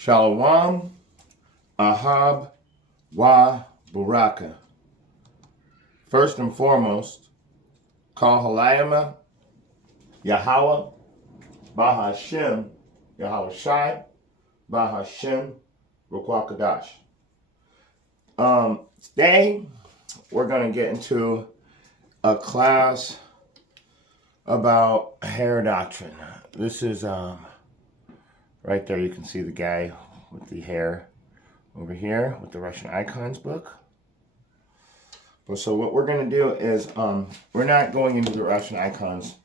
Shalom, Ahab, Wa, Baraka. First and foremost, Kal Halayama, Yahweh, Bahashem, Yahweh Shai, Bahashem, Rukwakadash. Today, we're going to get into a class about hair doctrine. This is, right there you can see the guy with the hair over here with the Russian icons book. So what we're going to do is, we're not going into the Russian icons.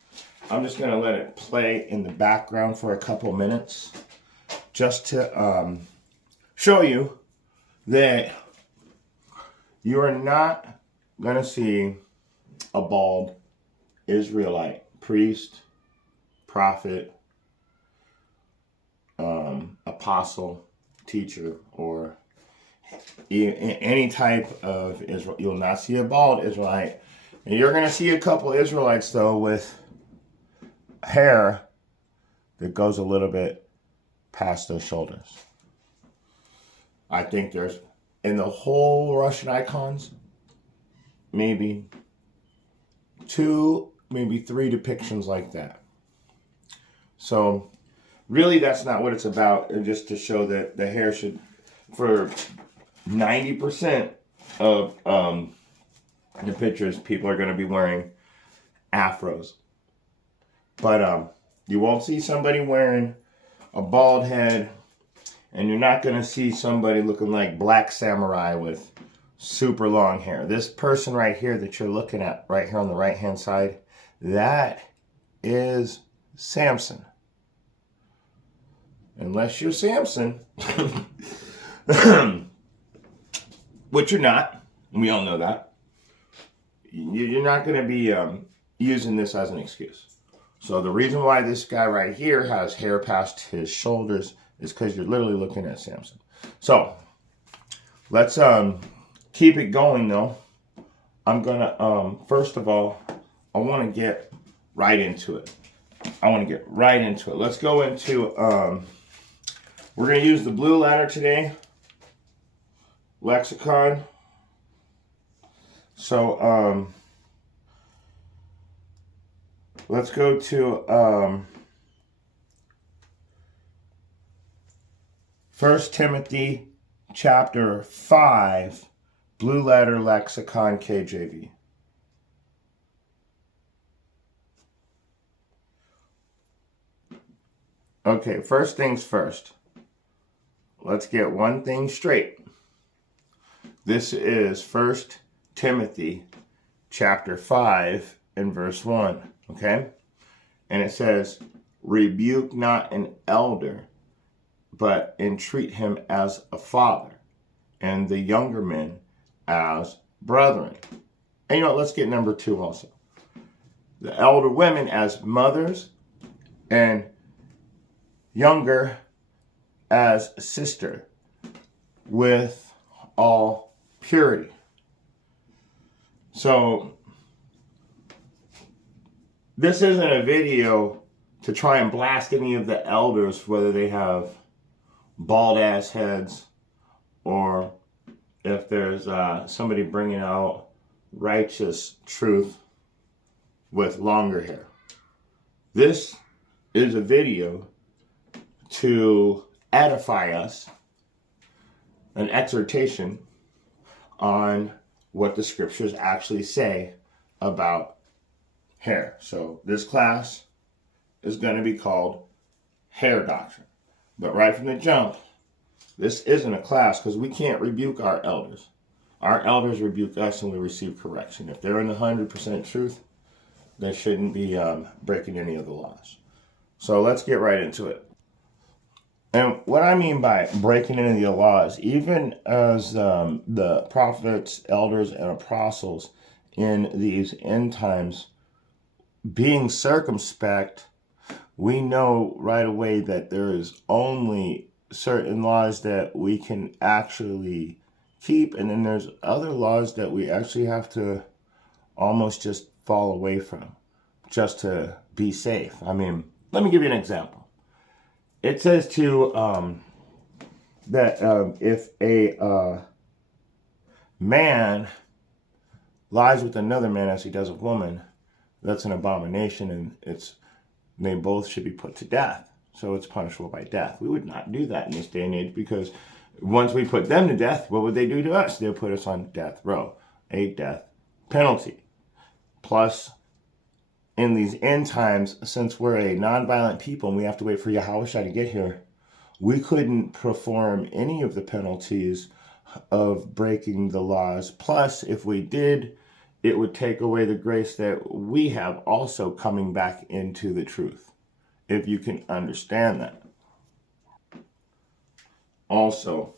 I'm just going to let it play in the background for a couple minutes just to show you that you are not going to see a bald Israelite priest, prophet, apostle, teacher, or any type of Israel. You'll not see a bald Israelite. And you're going to see a couple Israelites, though, with hair that goes a little bit past their shoulders. I think there's, in the whole Russian icons, maybe 2, maybe 3 depictions like that. So really, that's not what it's about. It's just to show that the hair should, for 90% of the pictures, people are going to be wearing afros. But you won't see somebody wearing a bald head, and you're not going to see somebody looking like Black Samurai with super long hair. This person right here that you're looking at right here on the right hand side, that is Samson. Unless you're Samson, which you're not, we all know that, you're not going to be using this as an excuse. So the reason why this guy right here has hair past his shoulders is because you're literally looking at Samson. So let's keep it going, though. I'm going to, first of all, I want to get right into it. Let's go into, we're going to use the blue letter today, lexicon. So, let's go to 1 Timothy chapter 5, blue letter lexicon KJV. Okay, first things first. Let's get one thing straight. This is 1 Timothy chapter 5 and verse 1, okay? And it says, rebuke not an elder, but entreat him as a father, and the younger men as brethren. And you know what, let's get number 2 also. The elder women as mothers, and younger as sister, with all purity. So this isn't a video to try and blast any of the elders, whether they have bald ass heads or if there's somebody bringing out righteous truth with longer hair. This is a video to edify us, an exhortation on what the scriptures actually say about hair. So this class is going to be called Hair Doctrine. But right from the jump, this isn't a class because we can't rebuke our elders. Our elders rebuke us and we receive correction. If they're in the 100% truth, they shouldn't be breaking any of the laws. So let's get right into it. And what I mean by breaking into the laws, even as the prophets, elders, and apostles in these end times being circumspect, we know right away that there is only certain laws that we can actually keep, and then there's other laws that we actually have to almost just fall away from just to be safe. I mean, let me give you an example. It says to that if a man lies with another man as he does a woman, that's an abomination, and they both should be put to death. So it's punishable by death. We would not do that in this day and age, because once we put them to death, what would they do to us? They'll put us on death row, a death penalty. Plus, in these end times, since we're a nonviolent people and we have to wait for Yahushua to get here, we couldn't perform any of the penalties of breaking the laws. Plus, if we did, it would take away the grace that we have also coming back into the truth, if you can understand that. Also,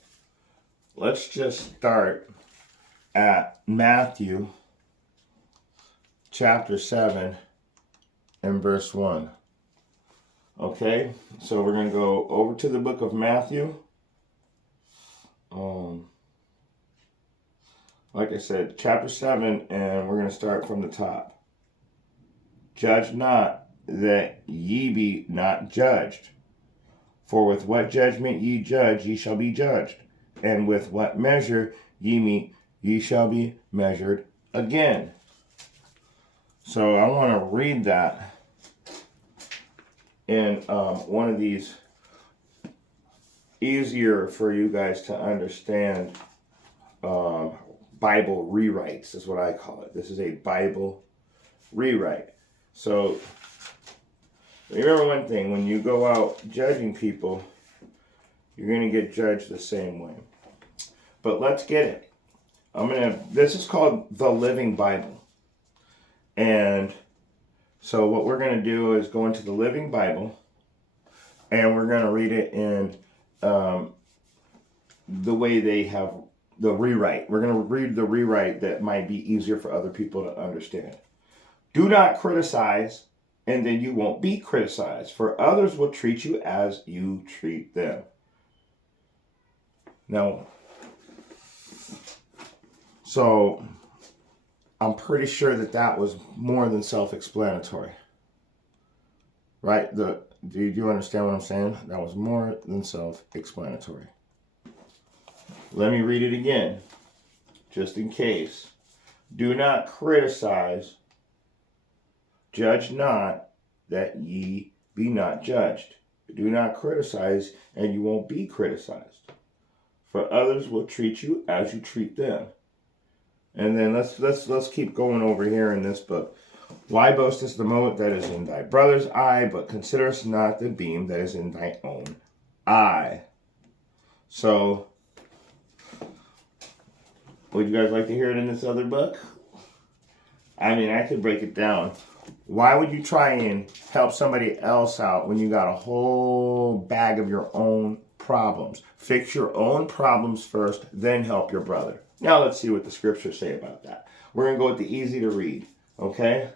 let's just start at Matthew chapter 7 and verse 1. Okay, so we're going to go over to the book of Matthew. Like I said, chapter 7, and we're going to start from the top. Judge not, that ye be not judged. For with what judgment ye judge, ye shall be judged. And with what measure ye meet, ye shall be measured again. So I want to read that in one of these easier for you guys to understand Bible rewrites, is what I call it. This is a Bible rewrite. So remember one thing, when you go out judging people, you're going to get judged the same way. But let's get it. This is called the Living Bible. And so what we're going to do is go into the Living Bible, and we're going to read it in the way they have the rewrite. We're going to read the rewrite that might be easier for other people to understand. Do not criticize, and then you won't be criticized, for others will treat you as you treat them. Now, so I'm pretty sure that was more than self-explanatory. Right? Do you understand what I'm saying? That was more than self-explanatory. Let me read it again, just in case. Do not criticize, judge not, that ye be not judged. Do not criticize, and you won't be criticized. For others will treat you as you treat them. And then let's keep going over here in this book. Why boastest the mote that is in thy brother's eye, but considerest not the beam that is in thy own eye? So, would you guys like to hear it in this other book? I mean, I could break it down. Why would you try and help somebody else out when you got a whole bag of your own problems? Fix your own problems first, then help your brother. Now let's see what the scriptures say about that. We're going to go with the easy to read, okay?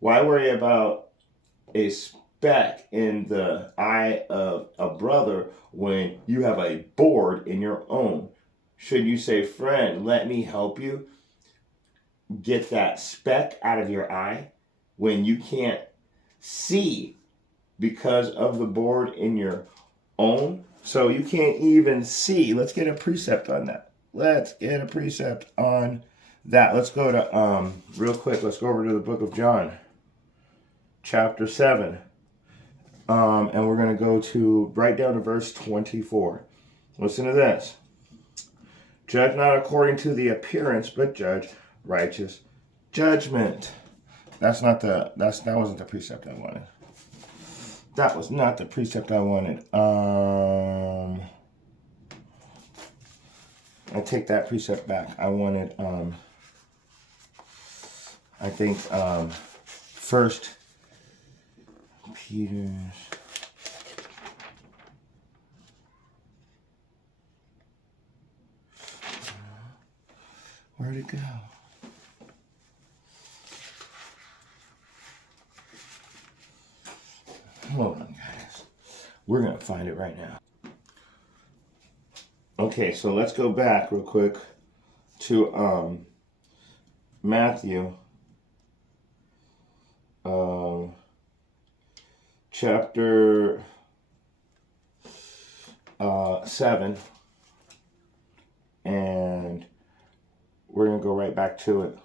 Why worry about a speck in the eye of a brother when you have a board in your own? Should you say, friend, let me help you get that speck out of your eye when you can't see because of the board in your own? So you can't even see. Let's get a precept on that. Let's get a precept on that. Let's go to, real quick, let's go over to the book of John, chapter 7. And we're going to go to, right down to verse 24. Listen to this. Judge not according to the appearance, but judge righteous judgment. That wasn't the precept I wanted. That was not the precept I wanted. I take that precept back. I wanted, I think, First Peter's. Where'd it go? Hold on, guys. We're going to find it right now. Okay, so let's go back real quick to Matthew chapter 7, and we're going to go right back to it.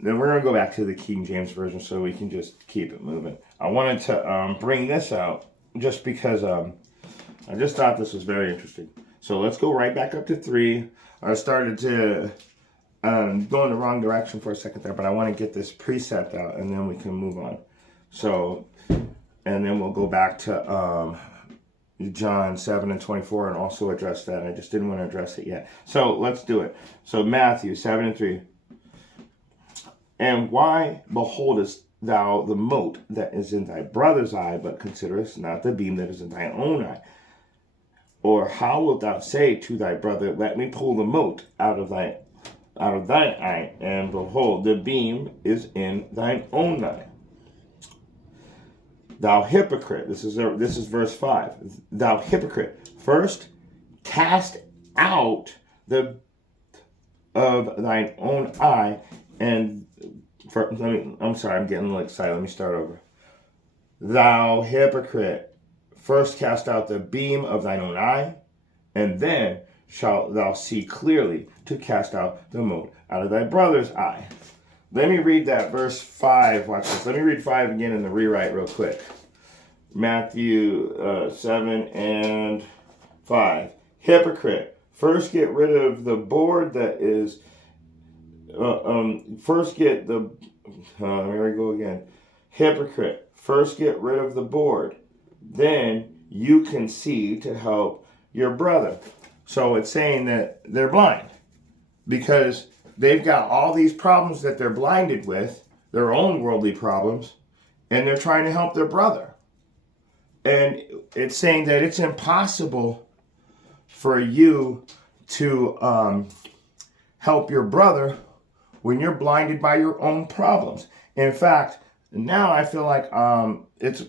Then we're going to go back to the King James Version so we can just keep it moving. I wanted to bring this out just because I just thought this was very interesting. So let's go right back up to 3. I started to go in the wrong direction for a second there, but I want to get this precept out and then we can move on. So, and then we'll go back to John 7:24 and also address that. I just didn't want to address it yet. So let's do it. So Matthew 7:3. And why beholdest thou the mote that is in thy brother's eye, but considerest not the beam that is in thine own eye? Or how wilt thou say to thy brother, let me pull the mote out of thine eye, and behold, the beam is in thine own eye? Thou hypocrite, this is verse 5. Thou hypocrite, first cast out the of thine own eye, and I'm sorry, I'm getting a little excited. Let me start over. Thou hypocrite, first cast out the beam of thine own eye, and then shalt thou see clearly to cast out the mote out of thy brother's eye. Let me read that verse 5. Watch this. Let me read 5 again in the rewrite real quick. Matthew 7 and 5. Hypocrite, first get rid of the board that is... first get the... here we go again. Hypocrite, first get rid of the board. Then you can see to help your brother. So it's saying that they're blind because they've got all these problems that they're blinded with, their own worldly problems, and they're trying to help their brother. And it's saying that it's impossible for you to help your brother when you're blinded by your own problems. In fact, now I feel like it's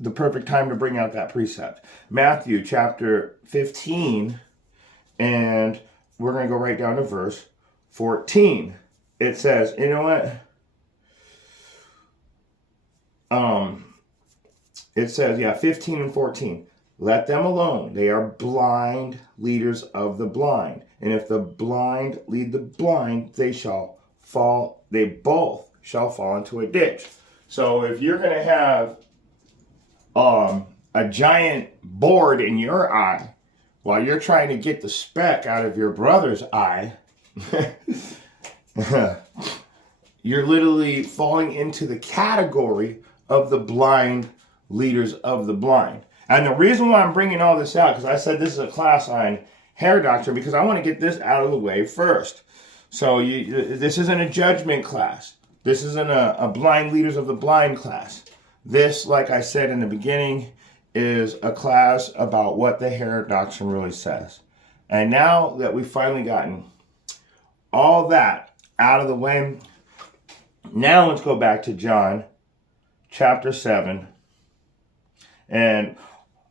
the perfect time to bring out that precept. Matthew chapter 15, and we're going to go right down to verse 14. It says, you know what? It says, 15 and 14. Let them alone. They are blind leaders of the blind. And if the blind lead the blind, they both shall fall into a ditch. So if you're going to have a giant board in your eye while you're trying to get the speck out of your brother's eye, you're literally falling into the category of the blind leaders of the blind. And the reason why I'm bringing all this out, because I said this is a class on hair doctrine, because I want to get this out of the way first. So this isn't a judgment class. This isn't a blind leaders of the blind class. This, like I said in the beginning, is a class about what the hair doctrine really says. And now that we've finally gotten all that out of the way, now let's go back to John chapter 7. And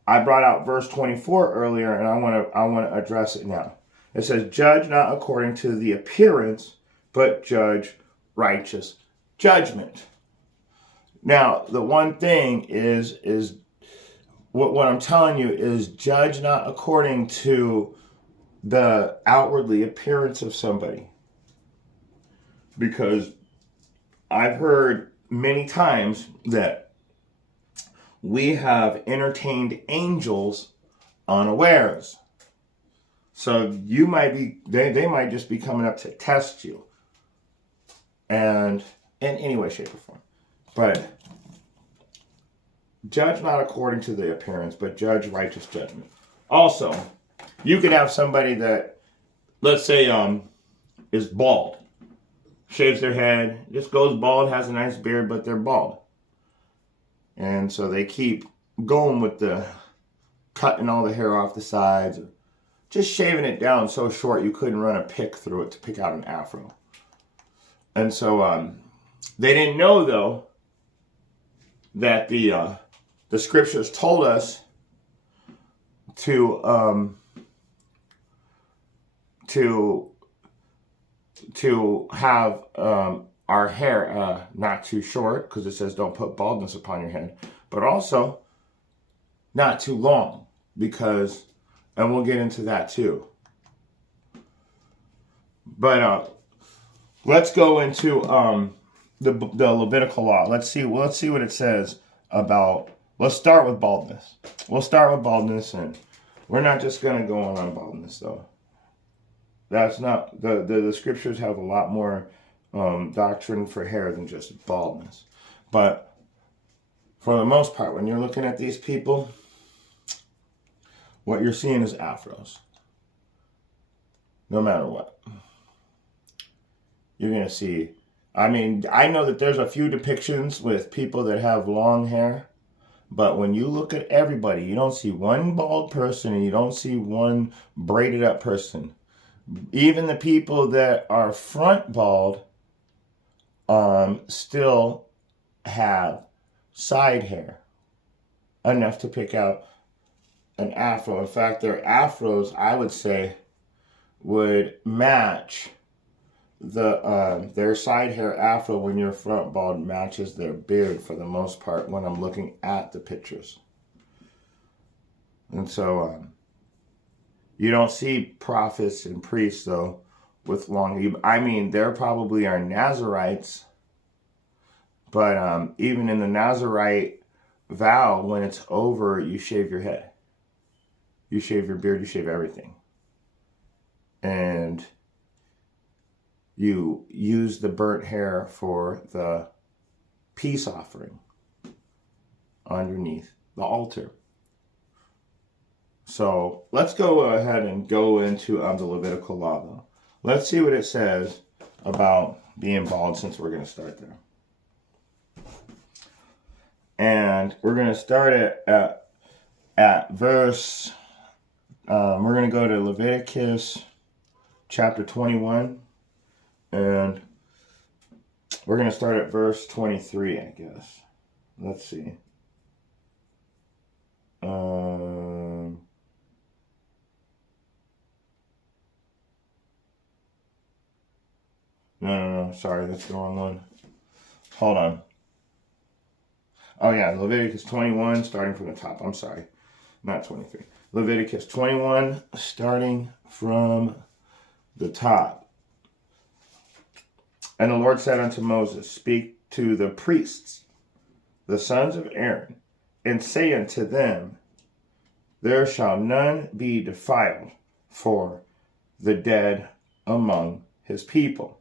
I brought out verse 24 earlier, and I want to address it now. It says, judge not according to the appearance, but judge righteous judgment. Now, the one thing is what I'm telling you is judge not according to the outwardly appearance of somebody. Because I've heard many times that we have entertained angels unawares. So you might be, they might just be coming up to test you. And in any way, shape, or form. But judge not according to the appearance, but judge righteous judgment. Also, you could have somebody that, let's say, is bald. Shaves their head, just goes bald, has a nice beard, but they're bald. And so they keep going with the cutting all the hair off the sides, just shaving it down so short you couldn't run a pick through it to pick out an afro. And so they didn't know, though, that the scriptures told us to have our hair not too short, because it says don't put baldness upon your head, but also not too long. because, and we'll get into that too. But let's go into the Levitical law. Let's see what it says about. Let's start with baldness. We'll start with baldness, and we're not just going to go on baldness though. That's not the scriptures have a lot more doctrine for hair than just baldness. But for the most part, when you're looking at these people, what you're seeing is afros. No matter what. You're going to see, I mean, I know that there's a few depictions with people that have long hair, but when you look at everybody, you don't see one bald person and you don't see one braided up person. Even the people that are front bald still have side hair enough to pick out an afro. In fact, their afros, I would say, would match their side hair afro when your front bald matches their beard for the most part when I'm looking at the pictures. And so you don't see prophets and priests though with long, I mean, there probably are Nazarites, but even in the Nazarite vow, when it's over, you shave your head, you shave your beard, you shave everything, and you use the burnt hair for the peace offering underneath the altar. So let's go ahead and go into the Levitical law though. Let's see what it says about being bald, since we're going to start there. And we're going to start at verse, we're going to go to Leviticus chapter 21. And we're going to start at verse 23, I guess. Let's see. No, sorry, that's the wrong one. Hold on. Oh yeah, Leviticus 21, starting from the top. I'm sorry, not 23. Leviticus 21, starting from the top. And the Lord said unto Moses, speak to the priests, the sons of Aaron, and say unto them, there shall none be defiled for the dead among his people.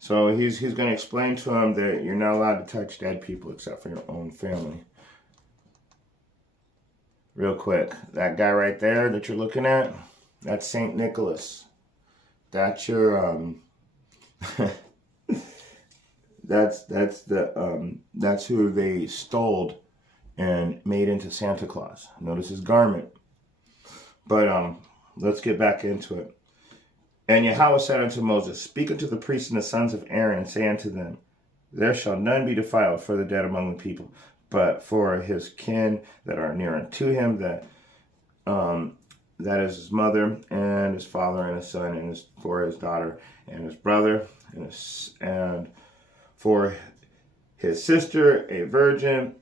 So he's going to explain to them that you're not allowed to touch dead people except for your own family. Real quick, that guy right there that you're looking at, that's Saint Nicholas. That's your that's who they stole and made into Santa Claus. Notice his garment. But let's get back into it. And Yahweh said unto Moses, speak unto the priests and the sons of Aaron, and say unto them, there shall none be defiled for the dead among the people, but for his kin that are near unto him, that is his mother and his father and his son, and for his daughter and his brother, and for his sister, a virgin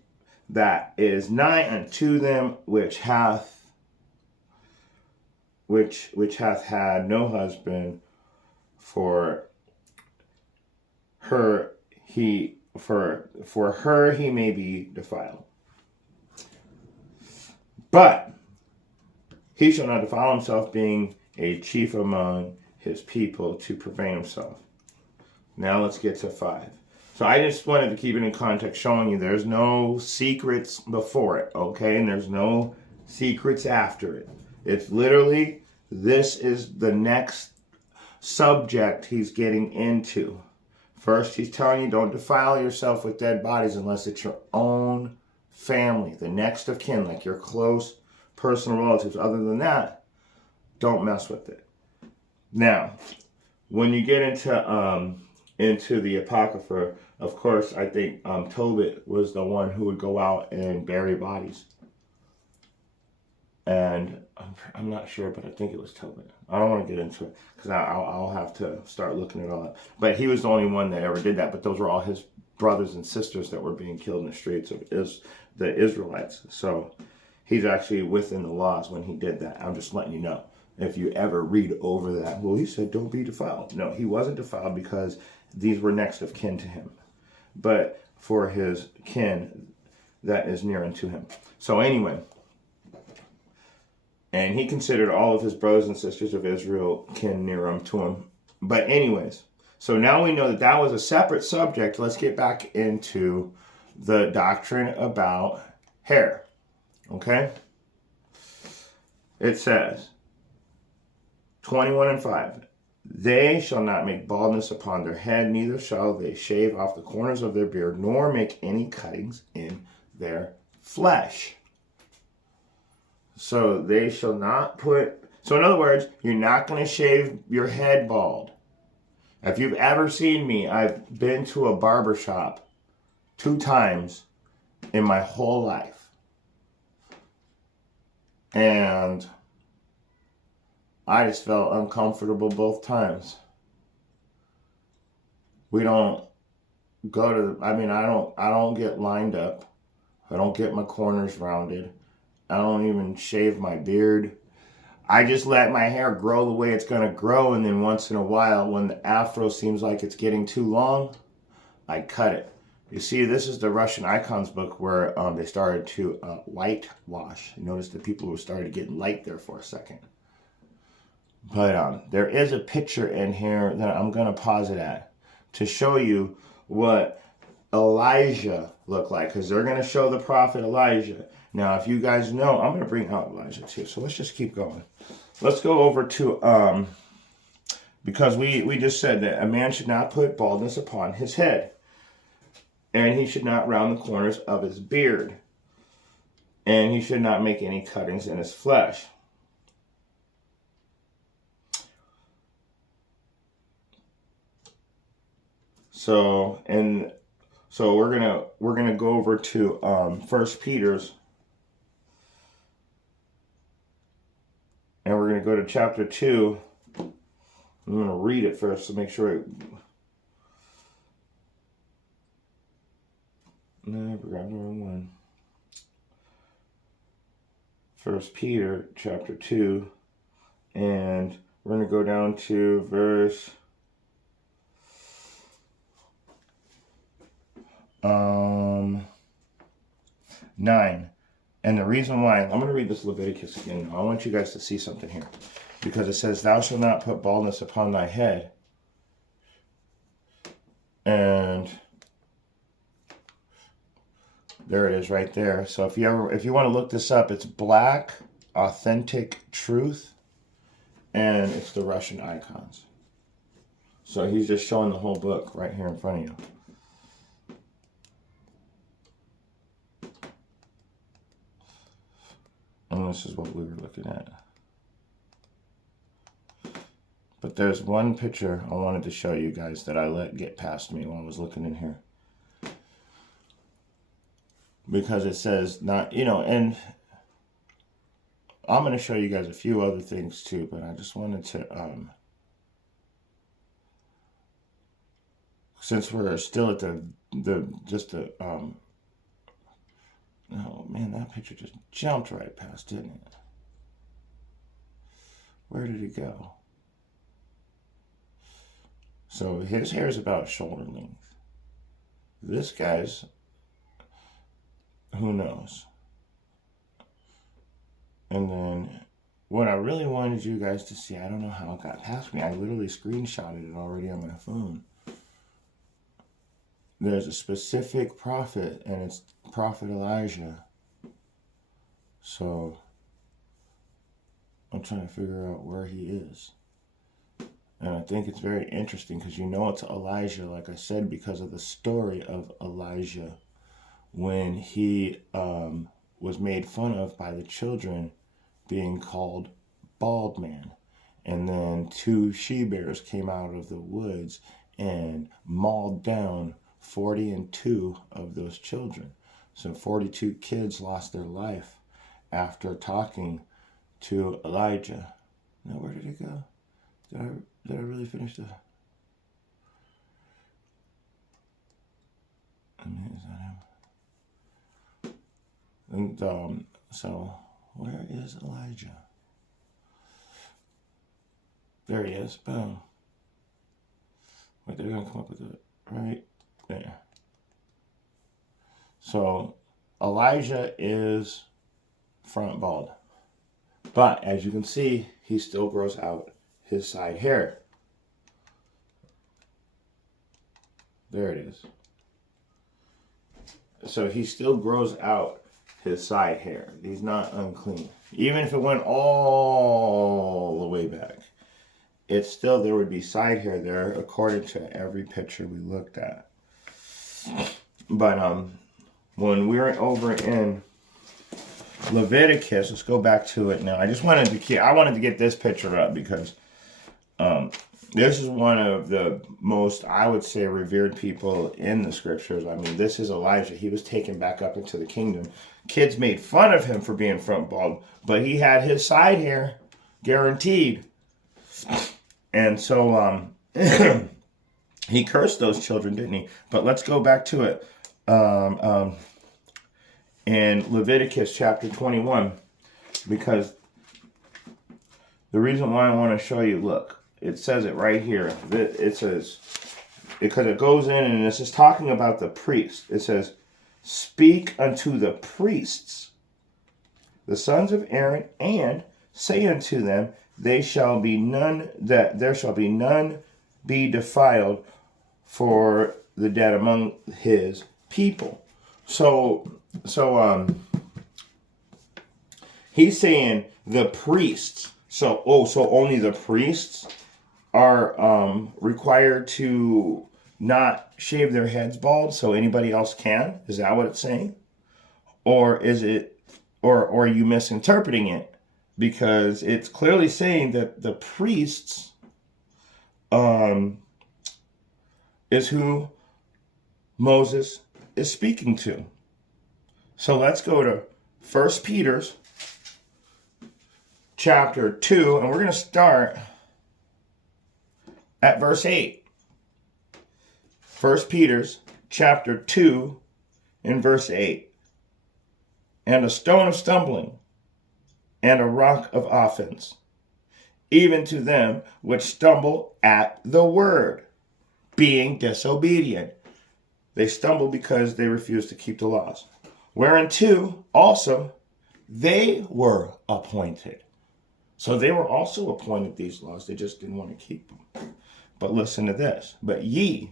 that is nigh unto them, which hath had no husband, for her he may be defiled. But he shall not defile himself, being a chief among his people, to profane himself. Now let's get to 5. So I just wanted to keep it in context, showing you there's no secrets before it, okay? And there's no secrets after it. It's literally, this is the next subject he's getting into. First, he's telling you don't defile yourself with dead bodies unless it's your own family, the next of kin, like your close personal relatives. Other than that, don't mess with it. Now, when you get into the Apocrypha, of course, I think Tobit was the one who would go out and bury bodies. And I'm not sure, but I think it was Tobit. I don't want to get into it because I'll have to start looking it all up. But he was the only one that ever did that. But those were all his brothers and sisters that were being killed in the streets of the Israelites. So He's actually within the laws when he did that. I'm just letting you know. If you ever read over that, well, he said don't be defiled. No, he wasn't defiled because these were next of kin to him. But for his kin that is near unto him. So anyway, and he considered all of his brothers and sisters of Israel kin near unto him. But anyways, so now we know that that was a separate subject. Let's get back into the doctrine about hair. Okay? It says, 21:5, they shall not make baldness upon their head, neither shall they shave off the corners of their beard, nor make any cuttings in their flesh. So they shall not put, so in other words, you're not going to shave your head bald. If you've ever seen me, I've been to a barber shop 2 times in my whole life. And I just felt uncomfortable both times. We don't go to, I don't get lined up. I don't get my corners rounded. I don't even shave my beard. I just let my hair grow the way it's going to grow, and then once in a while, when the afro seems like it's getting too long, I cut it. You see, this is the Russian icons book where they started to whitewash. You notice the people who started getting light there for a second. But there is a picture in here that I'm going to pause it at to show you what Elijah looked like, because they're going to show the prophet Elijah. Now, if you guys know, I'm going to bring out Elijah too. So let's just keep going. Let's go over to, because we just said that a man should not put baldness upon his head. And he should not round the corners of his beard. And he should not make any cuttings in his flesh. So we're gonna go over to 1 Peter's, and we're gonna go to chapter 2. I'm gonna read it first to make sure. No, I forgot the wrong one. 1 Peter chapter 2, and we're gonna go down to verse 9. And the reason why, I'm going to read this Leviticus again. I want you guys to see something here. Because it says, thou shalt not put baldness upon thy head. And there it is right there. So if you want to look this up, it's Black Authentic Truth. And it's the Russian icons. So he's just showing the whole book right here in front of you. And this is what we were looking at. But there's one picture I wanted to show you guys that I let get past me while I was looking in here. Because it says not, and I'm going to show you guys a few other things too, but I just wanted to, since we're still at oh man, that picture just jumped right past, didn't it? Where did it go? So his hair is about shoulder length. This guy's, who knows? And then what I really wanted you guys to see, I don't know how it got past me. I literally screenshotted it already on my phone. There's a specific prophet, and it's Prophet Elijah. So I'm trying to figure out where he is. And I think it's very interesting because it's Elijah, like I said, because of the story of Elijah when he was made fun of by the children being called bald man. And then 2 she-bears came out of the woods and mauled down 42 of those children. So 42 kids lost their life after talking to Elijah. Now where did it go? Did I really finish the? I mean, is that him? And So, where is Elijah? There he is. Boom. Wait, they're going to come up with it right there. So, Elijah is front bald. But, as you can see, he still grows out his side hair. There it is. So, he still grows out his side hair. He's not unclean. Even if it went all the way back, it's still, there would be side hair there according to every picture we looked at. But when we're over in Leviticus, let's go back to it now. I wanted to get this picture up because this is one of the most, I would say, revered people in the scriptures. I mean, this is Elijah. He was taken back up into the kingdom. Kids made fun of him for being front bald, but he had his side hair guaranteed. And so he cursed those children, didn't he? But let's go back to it. In Leviticus chapter 21, because the reason why I want to show you, look, it says it right here. It says, because it goes in and this is talking about the priest. It says, speak unto the priests, the sons of Aaron, and say unto them, there shall be none be defiled for the dead among his people. So he's saying the priests. So only the priests are required to not shave their heads bald, so anybody else can? Is that what it's saying? Or is it, or are you misinterpreting it? Because it's clearly saying that the priests is who Moses is speaking to. So let's go to 1 Peter chapter 2, and we're going to start at verse 8. 1 Peter chapter 2 and verse 8. And a stone of stumbling and a rock of offense, even to them which stumble at the word, being disobedient. They stumble because they refuse to keep the laws, whereunto also they were appointed. So they were also appointed these laws. They just didn't want to keep them. But listen to this. But ye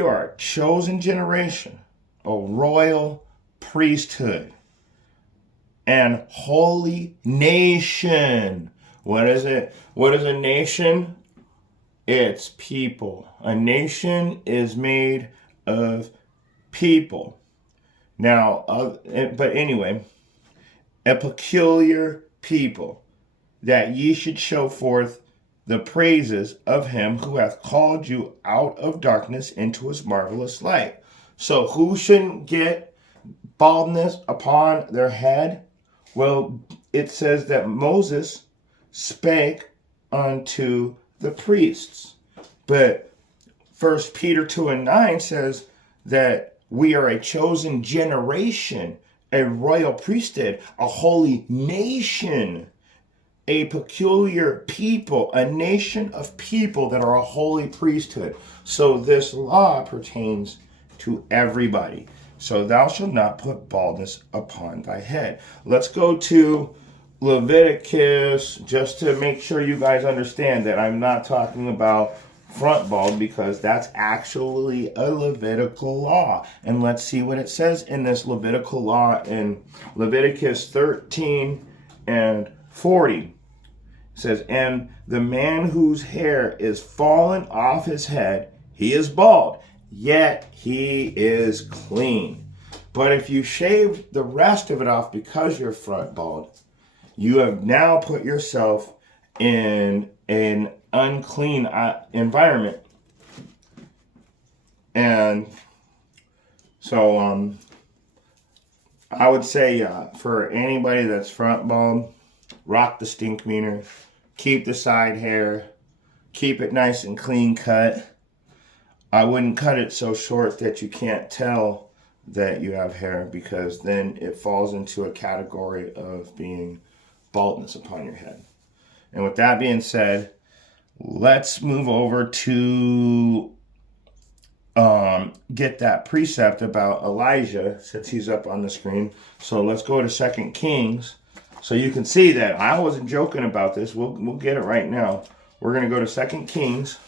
are a chosen generation, a royal priesthood, and holy nation. What is it? What is a nation? It's people. A nation is made of people. Now, but anyway, a peculiar people, that ye should show forth the praises of him who hath called you out of darkness into his marvelous light. So who shouldn't get baldness upon their head? Well, it says that Moses spake unto the priests. But 1 Peter 2 and 9 says that we are a chosen generation, a royal priesthood, a holy nation, a peculiar people, a nation of people that are a holy priesthood. So this law pertains to everybody. So thou shalt not put baldness upon thy head. Let's go to Leviticus, just to make sure you guys understand that I'm not talking about front bald, because that's actually a Levitical law. And let's see what it says in this Levitical law in Leviticus 13 and 40. It says, and the man whose hair is fallen off his head, he is bald, yet he is clean. But if you shave the rest of it off because you're front bald, you have now put yourself in an unclean environment. And so I would say for anybody that's front bald, rock the stink meter, keep the side hair, keep it nice and clean cut. I wouldn't cut it so short that you can't tell that you have hair, because then it falls into a category of being baldness upon your head. And with that being said, let's move over to get that precept about Elijah, since he's up on the screen. So let's go to 2 Kings, so you can see that I wasn't joking about this. We'll get it right now. We're going to go to 2 Kings,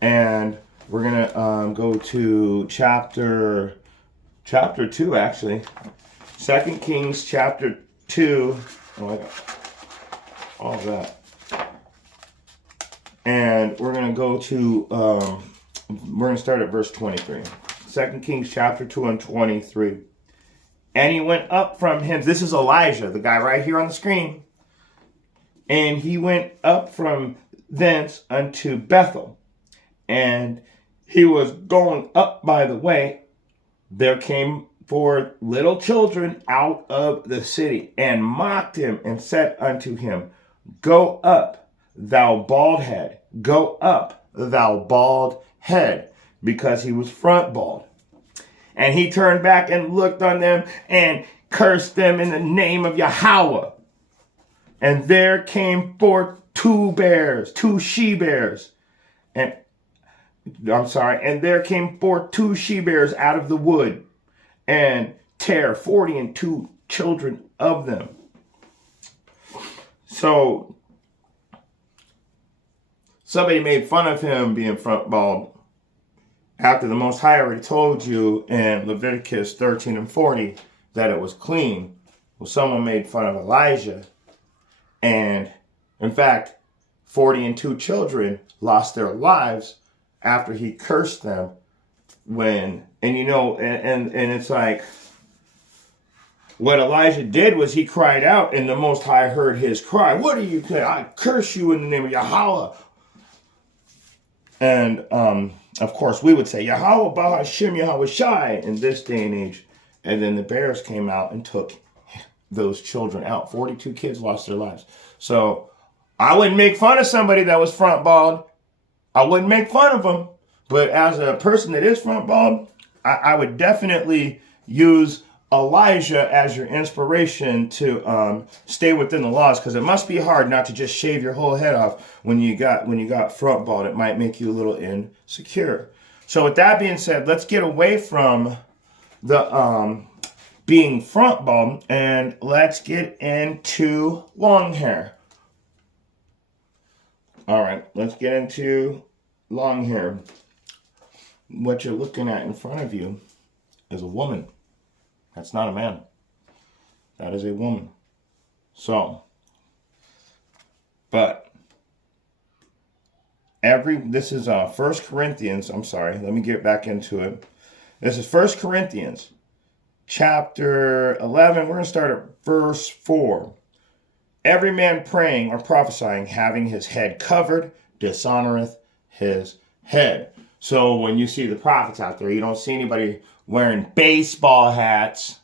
and we're going to go to chapter 2, actually. 2 Kings chapter 2. Oh, I got all of that. And we're going to go to, we're going to start at verse 23. 2 Kings chapter 2 and 23. And he went up from him. This is Elijah, the guy right here on the screen. And he went up from thence unto Bethel. And he was going up by the way. There came forth little children out of the city, and mocked him, and said unto him, Go up, thou bald head. Go up, thou bald head. Because he was front bald. And he turned back and looked on them and cursed them in the name of Yahweh. And there came forth two she-bears. And there came forth two she-bears out of the wood, and tear 42 children of them. So somebody made fun of him being front bald, after the Most High already told you in Leviticus 13 and 40 that it was clean. Well, someone made fun of Elijah. And in fact, 42 children lost their lives after he cursed them. And it's like, what Elijah did was he cried out, and the Most High heard his cry. What are you saying? I curse you in the name of Yahweh. And of course, we would say, Yahweh Bahashem Yahweh Shai in this day and age. And then the bears came out and took those children out. 42 kids lost their lives. So I wouldn't make fun of somebody that was front bald. I wouldn't make fun of them. But as a person that is front bald, I would definitely use Elijah as your inspiration to stay within the laws, because it must be hard not to just shave your whole head off when you got front bald. It might make you a little insecure. So with that being said, let's get away from the being front bald, and let's get into long hair. All right, let's get into long hair. What you're looking at in front of you is a woman. That's not a man. That is a woman. So, but this is 1 Corinthians. I'm sorry. Let me get back into it. This is 1 Corinthians chapter 11. We're going to start at verse 4. Every man praying or prophesying, having his head covered, dishonoreth his head. So when you see the prophets out there, you don't see anybody wearing baseball hats,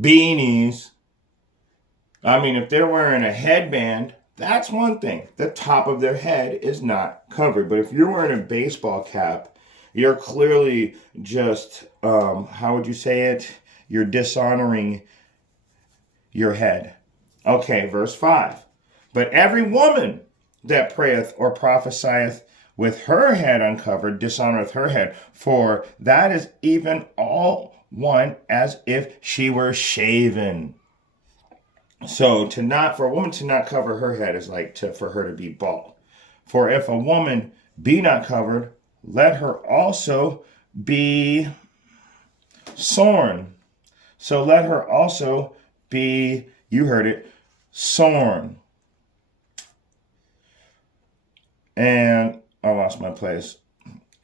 beanies. I mean, if they're wearing a headband, that's one thing. The top of their head is not covered. But if you're wearing a baseball cap, you're clearly just, how would you say it? You're dishonoring your head. Okay, verse 5. But every woman that prayeth or prophesieth with her head uncovered dishonoreth her head, for that is even all one as if she were shaven. So for a woman to not cover her head is like for her to be bald. For if a woman be not covered, let her also be shorn. So let her also be, you heard it, shorn. And I lost my place.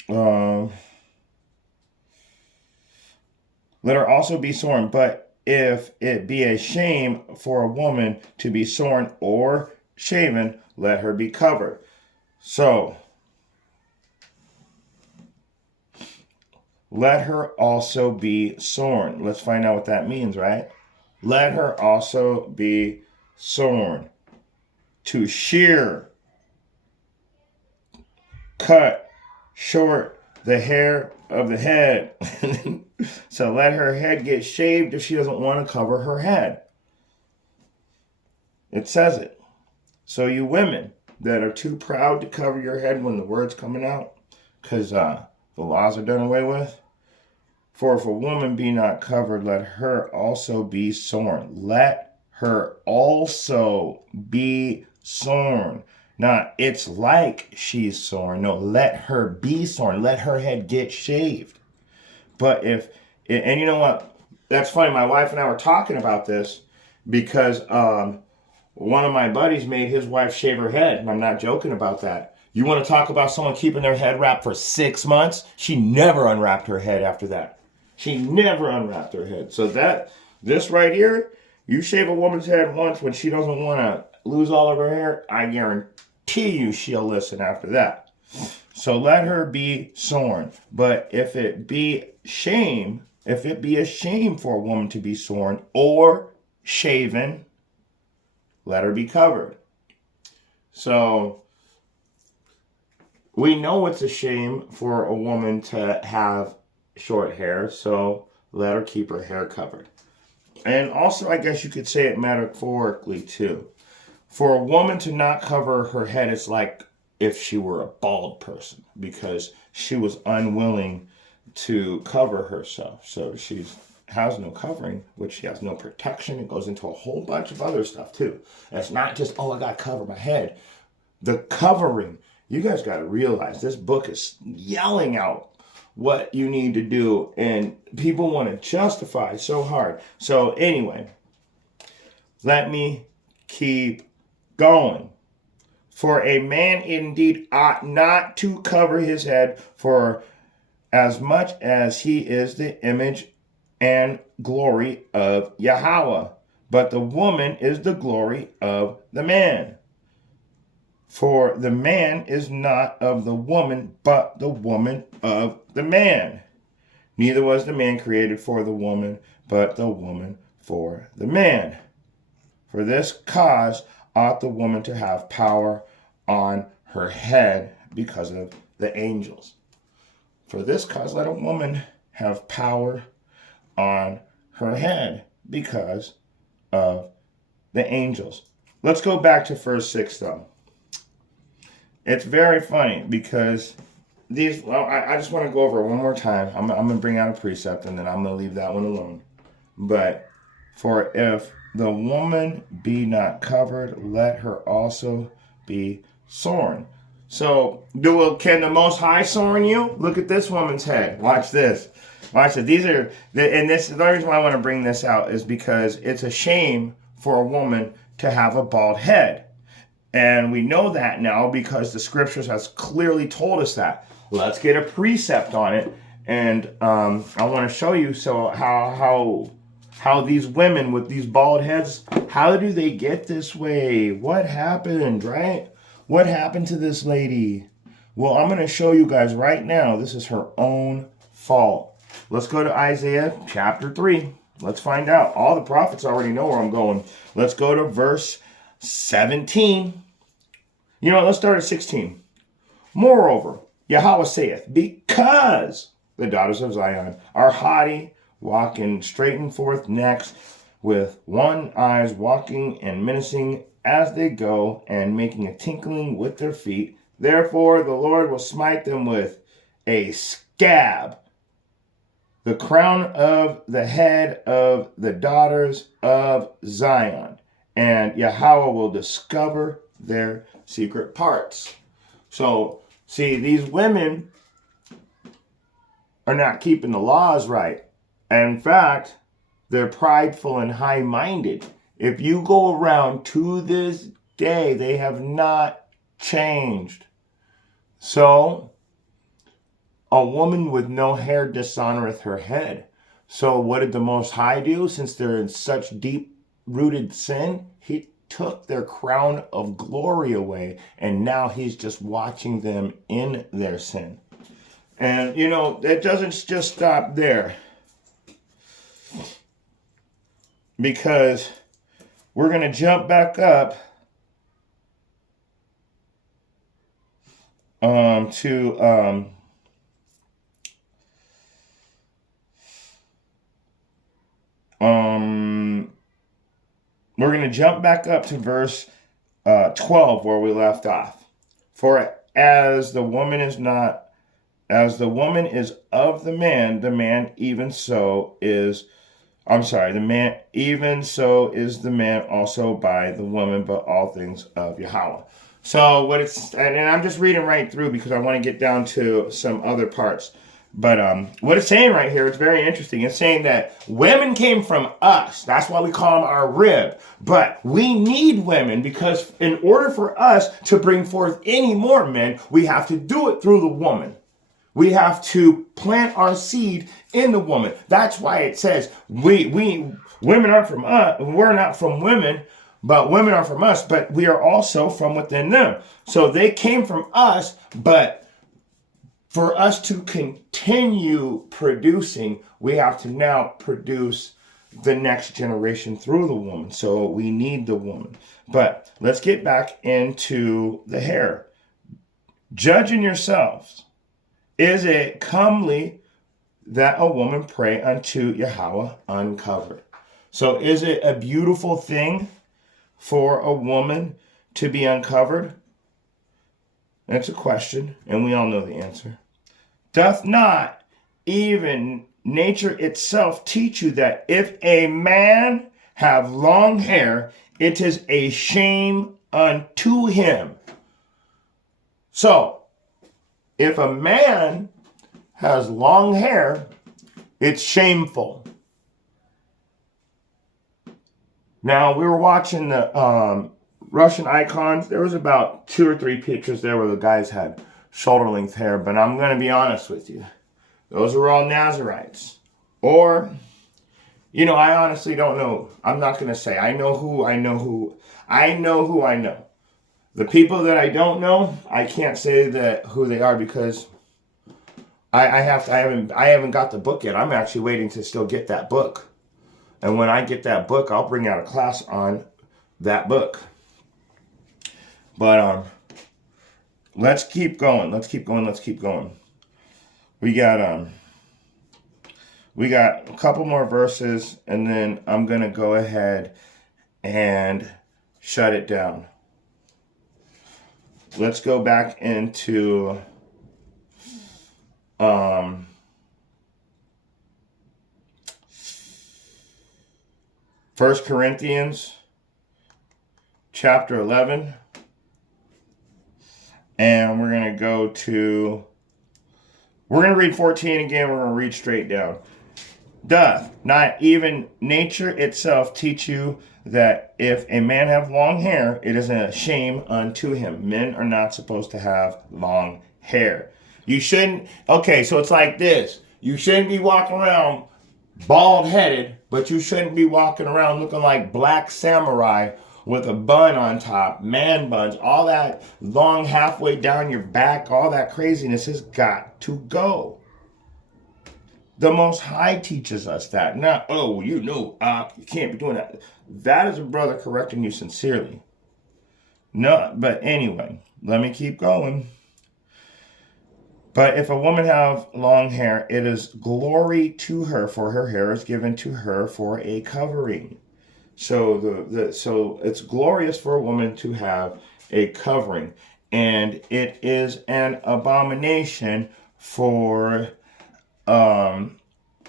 Let her also be shorn. But if it be a shame for a woman to be shorn or shaven, let her be covered. So, let her also be shorn. Let's find out what that means, right? Let her also be shorn. To shear, cut short the hair of the head. So let her head get shaved if she doesn't want to cover her head. It says it. So you women that are too proud to cover your head when the word's coming out, because the laws are done away with. For if a woman be not covered, let her also be shorn. Let her also be shorn. Not, it's like she's shorn. No, let her be shorn. Let her head get shaved. But if, and you know what? That's funny. My wife and I were talking about this because one of my buddies made his wife shave her head. And I'm not joking about that. You want to talk about someone keeping their head wrapped for 6 months? She never unwrapped her head after that. She never unwrapped her head. So this right here, you shave a woman's head once when she doesn't want to lose all of her hair, I guarantee you she'll listen after that. So let her be shorn. But if it be a shame for a woman to be shorn or shaven, let her be covered. So we know it's a shame for a woman to have short hair, so let her keep her hair covered. And also, I guess you could say it metaphorically too. For a woman to not cover her head, it's like if she were a bald person, because she was unwilling to cover herself. So she has no covering, which she has no protection. It goes into a whole bunch of other stuff too. It's not just, oh, I got to cover my head. The covering, you guys got to realize this book is yelling out what you need to do, and people want to justify so hard. So anyway, let me keep going. For a man indeed ought not to cover his head, for as much as he is the image and glory of Yahweh, but the woman is the glory of the man. For the man is not of the woman, but the woman of the man. Neither was the man created for the woman, but the woman for the man. For this cause ought the woman to have power on her head because of the angels. For this cause let a woman have power on her head because of the angels. Let's go back to verse 6 though. It's very funny because I just want to go over it one more time. I'm going to bring out a precept and then I'm going to leave that one alone. But for if the woman be not covered, let her also be shorn. So, can the Most High shorn you? Look at this woman's head. Watch this. Watch it. The only reason why I want to bring this out is because it's a shame for a woman to have a bald head. And we know that now because the scriptures has clearly told us that. Let's get a precept on it. And I want to show you how these women with these bald heads, how do they get this way? What happened, right? What happened to this lady? Well, I'm going to show you guys right now. This is her own fault. Let's go to Isaiah chapter 3. Let's find out. All the prophets already know where I'm going. Let's go to verse 17. You know what? Let's start at 16. Moreover, Yahweh saith, because the daughters of Zion are haughty, walking straightened forth necks, with one eyes walking and menacing as they go, and making a tinkling with their feet. Therefore the Lord will smite them with a scab, the crown of the head of the daughters of Zion, and Yahweh will discover their secret parts. So, see, these women are not keeping the laws right. And in fact, they're prideful and high-minded. If you go around to this day, they have not changed. So, a woman with no hair dishonoreth her head. So what did the Most High do? Since they're in such deep-rooted sin, he took their crown of glory away, and now he's just watching them in their sin. And, you know, it doesn't just stop there. Because we're going to jump back up to we're going to jump back up to verse 12 where we left off. For as the woman is of the man even so is, the man, even so is the man also by the woman, but all things of Yahweh. So what it's, and I'm just reading right through because I want to get down to some other parts. But what it's saying right here, it's very interesting. It's saying that women came from us. That's why we call them our rib. But we need women because in order for us to bring forth any more men, we have to do it through the woman. We have to plant our seed in the woman. That's why it says women aren't from us. We're not from women, but women are from us. But we are also from within them. So they came from us, but for us to continue producing, we have to now produce the next generation through the woman. So we need the woman. But let's get back into the hair. Judging yourselves. Is it comely that a woman pray unto Yahweh uncovered? So is it a beautiful thing for a woman to be uncovered? That's a question, and we all know the answer. Doth not even nature itself teach you that if a man have long hair, it is a shame unto him? So, if a man has long hair, it's shameful. Now, we were watching the Russian icons. There was about 2 or 3 pictures there where the guys had shoulder-length hair, but I'm going to be honest with you. Those are all Nazarites. Or, I honestly don't know. I'm not going to say. I know who I know. The people that I don't know, I can't say that who they are because I haven't got the book yet. I'm actually waiting to still get that book. And when I get that book, I'll bring out a class on that book. But let's keep going. We got a couple more verses, and then I'm gonna go ahead and shut it down. Let's go back into 1 Corinthians chapter 11. And we're going to read 14 again. We're going to read straight down. Doth not even nature itself teach you that if a man have long hair, it is a shame unto him? Men are not supposed to have long hair. You shouldn't. Okay, so it's like this. You shouldn't be walking around bald-headed, but you shouldn't be walking around looking like Black Samurai with a bun on top, man buns, all that long halfway down your back, all that craziness has got to go. The Most High teaches us that. Not, you can't be doing that. That is a brother correcting you sincerely. No, but anyway, let me keep going. But if a woman have long hair, it is glory to her, for her hair is given to her for a covering. So so it's glorious for a woman to have a covering, and it is an abomination for a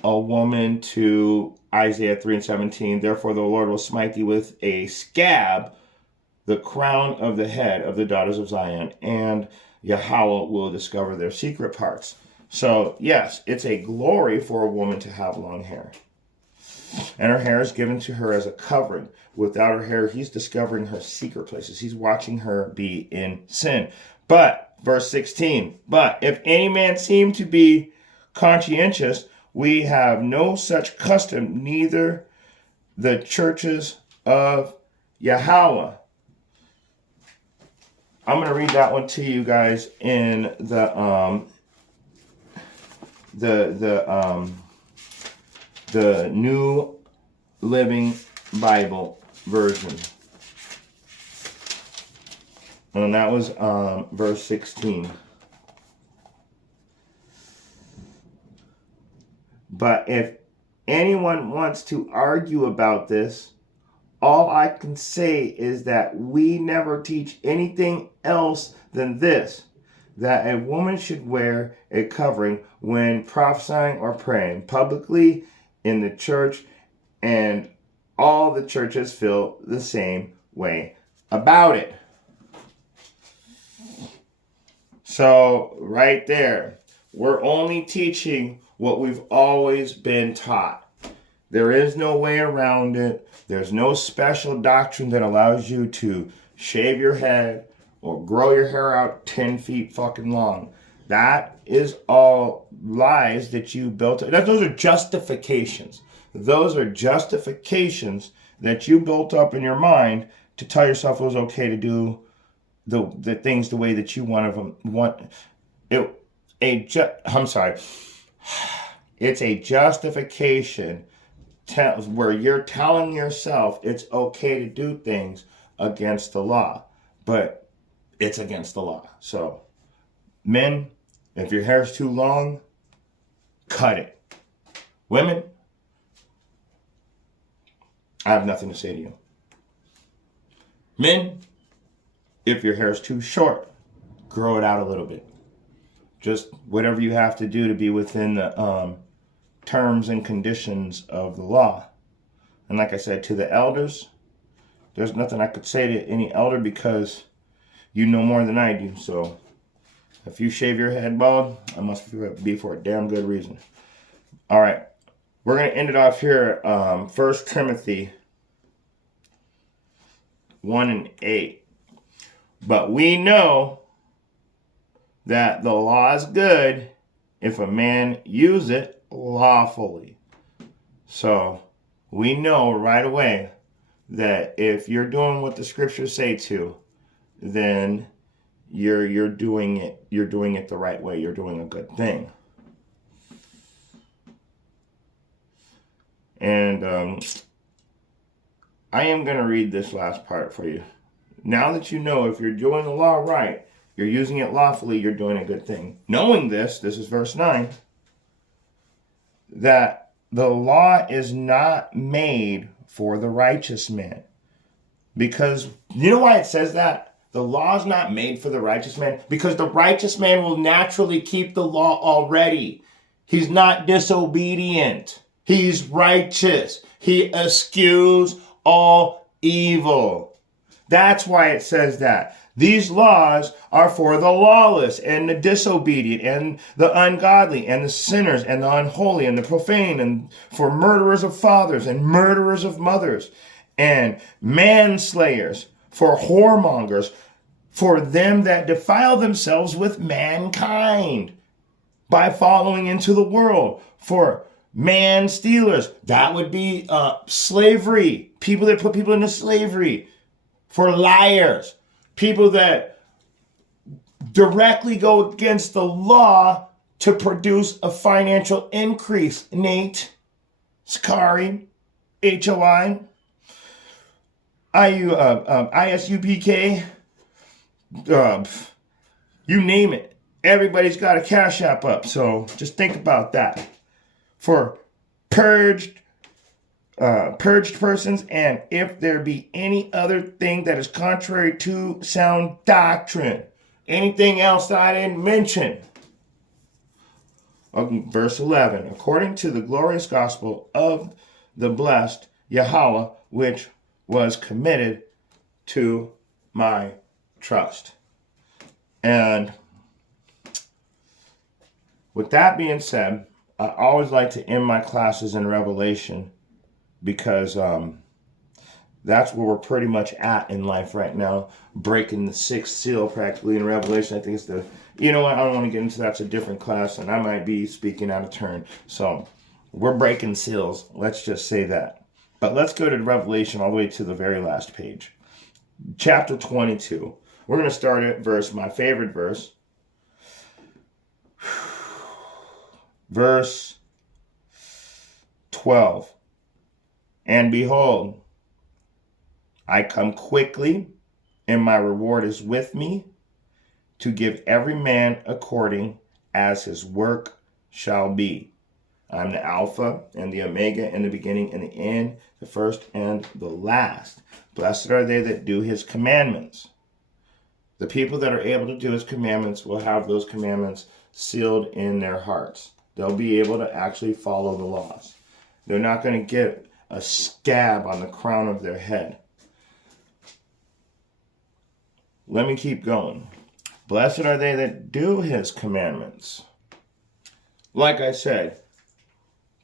woman to Isaiah 3:17. Therefore the Lord will smite thee with a scab, the crown of the head of the daughters of Zion, and Yahweh will discover their secret parts. So yes, it's a glory for a woman to have long hair. And her hair is given to her as a covering. Without her hair, he's discovering her secret places. He's watching her be in sin. But, verse 16, but if any man seem to be conscientious, we have no such custom, neither the churches of Yahweh. I'm going to read that one to you guys in the New Living Bible version. And that was verse 16. But if anyone wants to argue about this, all I can say is that we never teach anything else than this, that a woman should wear a covering when prophesying or praying publicly in the church, and all the churches feel the same way about it. So right there, we're only teaching what we've always been taught. There is no way around it. There's no special doctrine that allows you to shave your head or grow your hair out 10 feet fucking long. That is all lies that you built. Those are justifications. Those are justifications that you built up in your mind to tell yourself it was okay to do the things the way that you want it. It's a justification where you're telling yourself it's okay to do things against the law, but it's against the law. So, men, if your hair's too long, cut it. Women, I have nothing to say to you. Men, if your hair's too short, grow it out a little bit. Just whatever you have to do to be within the terms and conditions of the law. And like I said, to the elders, there's nothing I could say to any elder because you know more than I do. So if you shave your head bald, I must be for a damn good reason. All right. We're going to end it off here. 1 Timothy 1:8. But we know that the law is good if a man use it lawfully. So we know right away that if you're doing what the scriptures say to, then you're doing it the right way. You're doing a good thing. And I am going to read this last part for you. Now that you know if you're doing the law right, you're using it lawfully, you're doing a good thing. Knowing this is verse 9, that the law is not made for the righteous man. Because, you know why it says that? The law is not made for the righteous man. Because the righteous man will naturally keep the law already. He's not disobedient. He's righteous. He eschews all evil. That's why it says that. These laws are for the lawless and the disobedient and the ungodly and the sinners and the unholy and the profane, and for murderers of fathers and murderers of mothers and manslayers, for whoremongers, for them that defile themselves with mankind by following into the world, for man stealers. That would be slavery. People that put people into slavery. For liars. People that directly go against the law to produce a financial increase. Nate, Scary, HOI, ISUPK, you name it. Everybody's got a Cash App up. So just think about that. For purged persons, and if there be any other thing that is contrary to sound doctrine. Anything else that I didn't mention. Verse 11. According to the glorious gospel of the blessed Yahweh, which was committed to my trust. And with that being said, I always like to end my classes in Revelation, because that's where we're pretty much at in life right now, breaking the sixth seal practically in Revelation. I think it's you know what, I don't want to get into that. It's a different class, and I might be speaking out of turn. So we're breaking seals, let's just say that. But let's go to Revelation all the way to the very last page. Chapter 22. We're going to start at my favorite verse. Verse 12. And behold, I come quickly, and my reward is with me, to give every man according as his work shall be. I'm the Alpha and the Omega, and the beginning and the end, the first and the last. Blessed are they that do his commandments. The people that are able to do his commandments will have those commandments sealed in their hearts. They'll be able to actually follow the laws. They're not going to get a scab on the crown of their head. Let me keep going. Blessed are they that do his commandments. Like I said,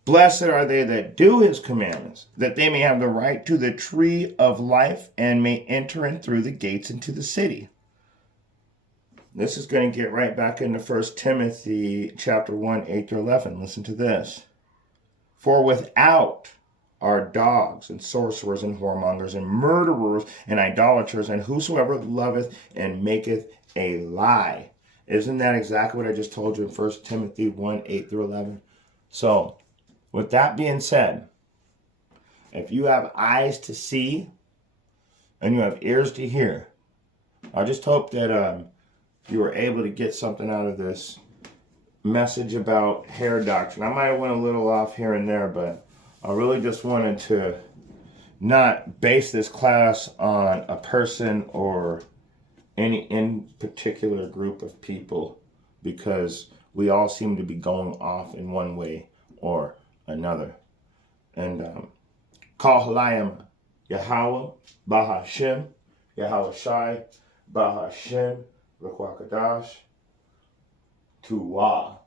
blessed are they that do his commandments, that they may have the right to the tree of life and may enter in through the gates into the city. This is going to get right back into 1 Timothy chapter 1, 8 through 11. Listen to this. For without are dogs and sorcerers and whoremongers and murderers and idolaters and whosoever loveth and maketh a lie. Isn't that exactly what I just told you in 1 Timothy 1, 8 through 11? So, with that being said, if you have eyes to see and you have ears to hear, I just hope that you were able to get something out of this message about hair doctrine. I might have went a little off here and there, but I really just wanted to not base this class on a person or any in particular group of people, because we all seem to be going off in one way or another. And Kal Halayim Yahweh Bahashem Yahweh Shai Bahashem Rakwakadash Tuwa.